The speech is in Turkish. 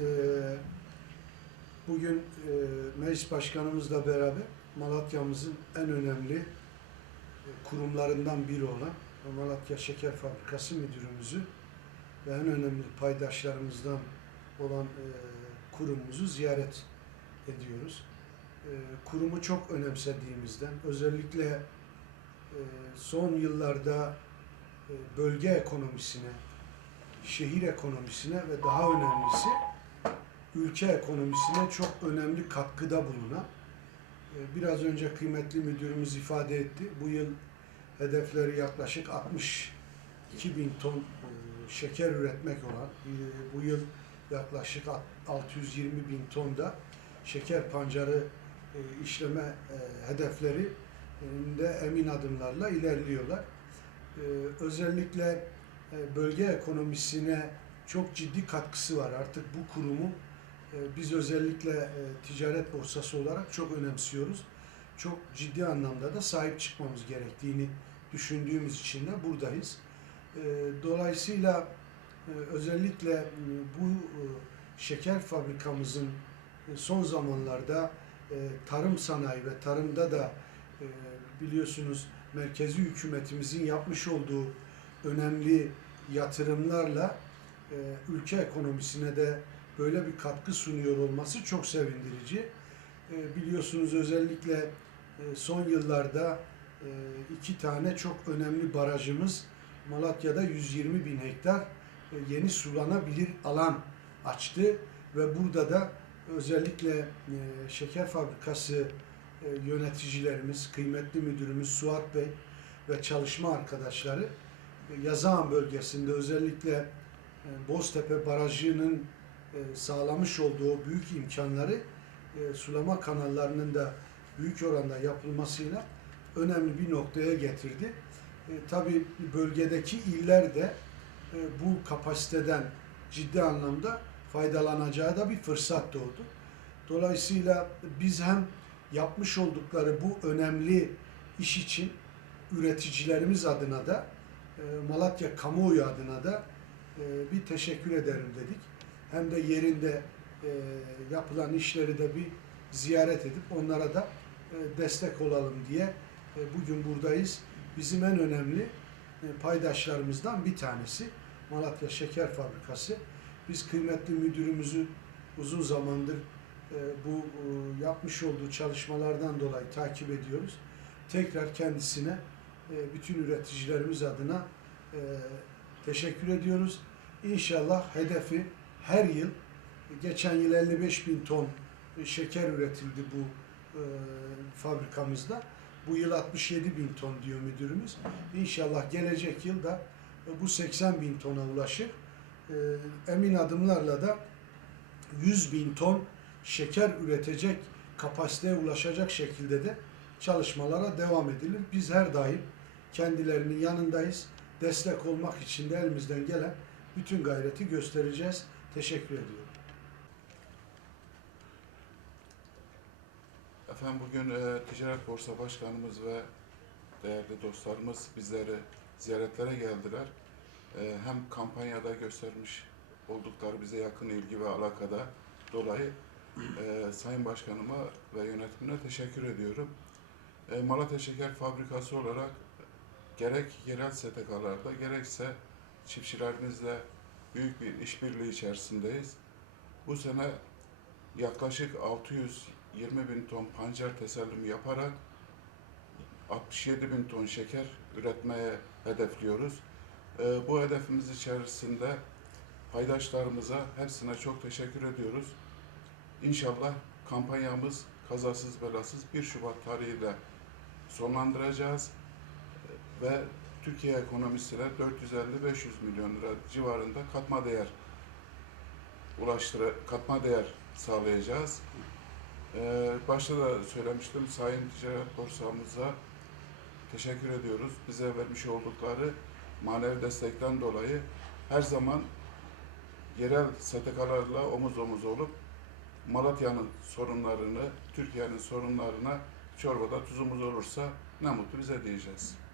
Ee, Bugün e, meclis başkanımızla beraber Malatya'mızın en önemli e, kurumlarından biri olan Malatya Şeker Fabrikası Müdürümüzü ve en önemli paydaşlarımızdan olan e, kurumumuzu ziyaret ediyoruz. E, Kurumu çok önemsediğimizden özellikle son yıllarda bölge ekonomisine, şehir ekonomisine ve daha önemlisi ülke ekonomisine çok önemli katkıda bulunan e, biraz önce kıymetli müdürümüz ifade etti. Bu yıl hedefleri yaklaşık 62 bin ton e, şeker üretmek olan e, bu yıl yaklaşık 620 bin ton da şeker pancarı işleme hedefleri de emin adımlarla ilerliyorlar. Özellikle bölge ekonomisine çok ciddi katkısı var. Artık bu kurumu biz özellikle e, ticaret borsası olarak çok önemsiyoruz. Çok ciddi anlamda da sahip çıkmamız gerektiğini düşündüğümüz için de buradayız. E, Dolayısıyla e, özellikle bu e, şeker fabrikamızın son zamanlarda tarım sanayi ve tarımda da biliyorsunuz merkezi hükümetimizin yapmış olduğu önemli yatırımlarla ülke ekonomisine de böyle bir katkı sunuyor olması çok sevindirici. E, biliyorsunuz özellikle e, son yıllarda e, iki tane çok önemli barajımız Malatya'da 120 bin hektar e, yeni sulanabilir alan açtı ve burada da özellikle şeker fabrikası yöneticilerimiz, kıymetli müdürümüz Suat Bey ve çalışma arkadaşları Yazağan bölgesinde özellikle Boztepe Barajı'nın sağlamış olduğu büyük imkanları e, sulama kanallarının da büyük oranda yapılmasıyla önemli bir noktaya getirdi. E, tabii bölgedeki iller de e, bu kapasiteden ciddi anlamda faydalanacağı da bir fırsat doğdu. Dolayısıyla biz hem yapmış oldukları bu önemli iş için üreticilerimiz adına da e, Malatya kamuoyu adına da e, bir teşekkür ederim dedik. Hem de yerinde e, yapılan işleri de bir ziyaret edip onlara da e, destek olalım diye e, bugün buradayız. Bizim en önemli e, paydaşlarımızdan bir tanesi Malatya Şeker Fabrikası. Biz kıymetli müdürümüzü uzun zamandır e, bu e, yapmış olduğu çalışmalardan dolayı takip ediyoruz. Tekrar kendisine e, bütün üreticilerimiz adına e, teşekkür ediyoruz. İnşallah hedefi her yıl, geçen yıl 55 bin ton şeker üretildi bu e, fabrikamızda. Bu yıl 67 bin ton diyor müdürümüz. İnşallah gelecek yıl da e, bu 80 bin tona ulaşır. E, emin adımlarla da 100 bin ton şeker üretecek kapasiteye ulaşacak şekilde de çalışmalara devam edilir. Biz her daim kendilerinin yanındayız. Destek olmak için de elimizden gelen bütün gayreti göstereceğiz. Teşekkür ediyorum. Efendim bugün e, Ticaret Borsa Başkanımız ve değerli dostlarımız bizleri ziyaretlere geldiler. E, hem kampanyada göstermiş oldukları bize yakın ilgi ve alakada dolayı e, Sayın Başkanıma ve yönetimine teşekkür ediyorum. E, Malatya Şeker Fabrikası olarak gerek yerel STK'larda gerekse çiftçilerimizle büyük bir işbirliği içerisindeyiz. Bu sene yaklaşık 620 bin ton pancar tesellümü yaparak 67 bin ton şeker üretmeye hedefliyoruz. Ee, bu hedefimiz içerisinde paydaşlarımıza hepsine çok teşekkür ediyoruz. İnşallah kampanyamız kazasız belasız 1 Şubat tarihiyle sonlandıracağız ve Türkiye ekonomisine 450-500 milyon lira civarında katma değer ulaştıra katma değer sağlayacağız. Ee, başta da söylemiştim Sayın Ticaret Borsamıza teşekkür ediyoruz. Bize vermiş oldukları manevi destekten dolayı her zaman yerel STK'larla omuz omuz olup Malatya'nın sorunlarını, Türkiye'nin sorunlarına çorbada tuzumuz olursa ne mutlu bize diyeceğiz.